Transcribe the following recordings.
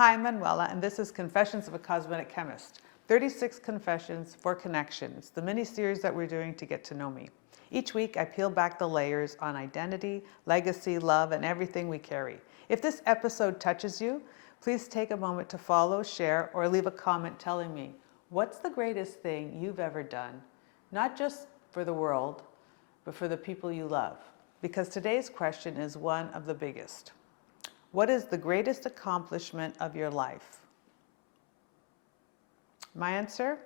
Hi, I'm Manuela, and this is Confessions of a Cosmetic Chemist. 36 Confessions for Connections, the mini-series that we're doing to get to know me. Each week, I peel back the layers on identity, legacy, love, and everything we carry. If this episode touches you, please take a moment to follow, share, or leave a comment telling me, what's the greatest thing you've ever done? Not just for the world, but for the people you love. Because today's question is one of the biggest. What is the greatest accomplishment of your life? My answer,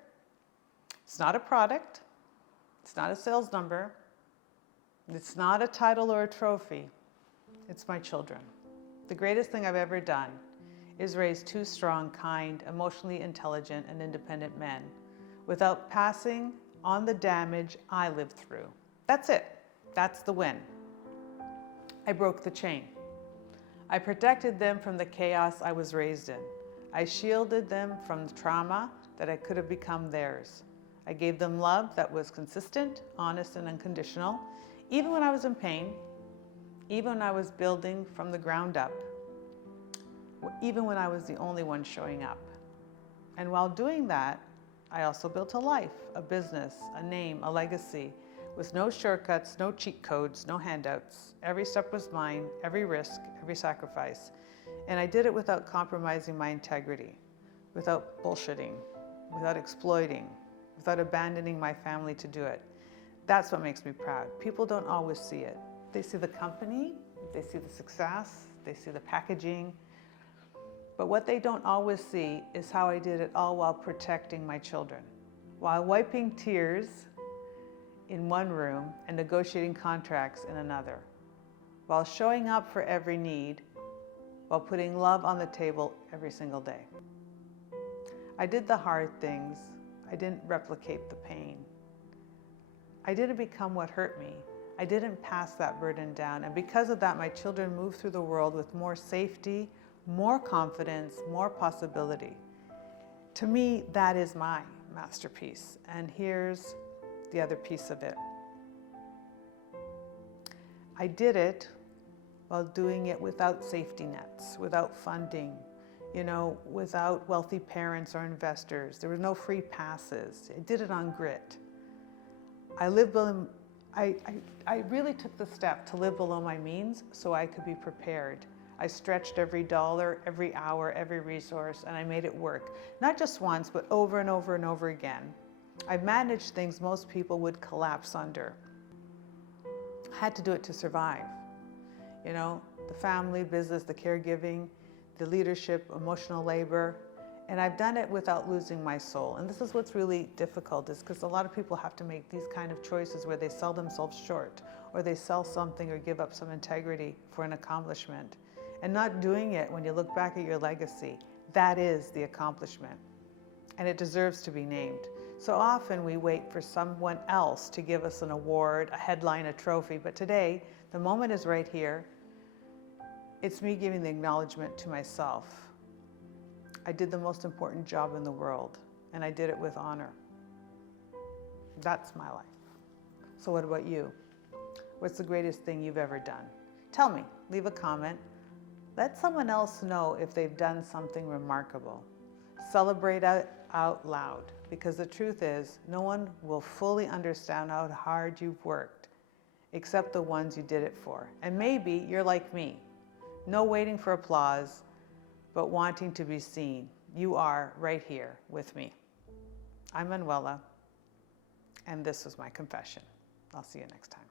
it's not a product, it's not a sales number, it's not a title or a trophy, it's my children. The greatest thing I've ever done is raise two strong, kind, emotionally intelligent, and independent men without passing on the damage I lived through. That's it. That's the win. I broke the chain. I protected them from the chaos I was raised in. I shielded them from the trauma that I could have become theirs. I gave them love that was consistent, honest, and unconditional, even when I was in pain, even when I was building from the ground up, even when I was the only one showing up. And while doing that, I also built a life, a business, a name, a legacy, with no shortcuts, no cheat codes, no handouts. Every step was mine, every risk, every sacrifice. And I did it without compromising my integrity, without bullshitting, without exploiting, without abandoning my family to do it. That's what makes me proud. People don't always see it. They see the company, they see the success, they see the packaging. But what they don't always see is how I did it all while protecting my children, while wiping tears in one room and negotiating contracts in another, while showing up for every need, while putting love on the table every single day. I did the hard things. I didn't replicate the pain. I didn't become what hurt me. I didn't pass that burden down. And because of that, my children moved through the world with more safety, more confidence, more possibility. To me, that is my masterpiece. And here's the other piece of it. I did it while doing it without safety nets, without funding, without wealthy parents or investors. There were no free passes. I did it on grit. I really took the step to live below my means so I could be prepared. I stretched every dollar, every hour, every resource, and I made it work. Not just once, but over and over and over again. I managed things most people would collapse under. I had to do it to survive. The family, business, the caregiving, the leadership, emotional labor, and I've done it without losing my soul. And this is what's really difficult, is because a lot of people have to make these kind of choices where they sell themselves short, or they sell something or give up some integrity for an accomplishment. And not doing it when you look back at your legacy, that is the accomplishment. And it deserves to be named. So often we wait for someone else to give us an award, a headline, a trophy, but today, the moment is right here. It's me giving the acknowledgement to myself. I did the most important job in the world, and I did it with honor. That's my life. So what about you? What's the greatest thing you've ever done? Tell me, leave a comment. Let someone else know if they've done something remarkable. Celebrate out loud, because the truth is, no one will fully understand how hard you've worked, except the ones you did it for. And maybe you're like me, no waiting for applause, but wanting to be seen. You are right here with me. I'm Manuela, and this was my confession. I'll see you next time.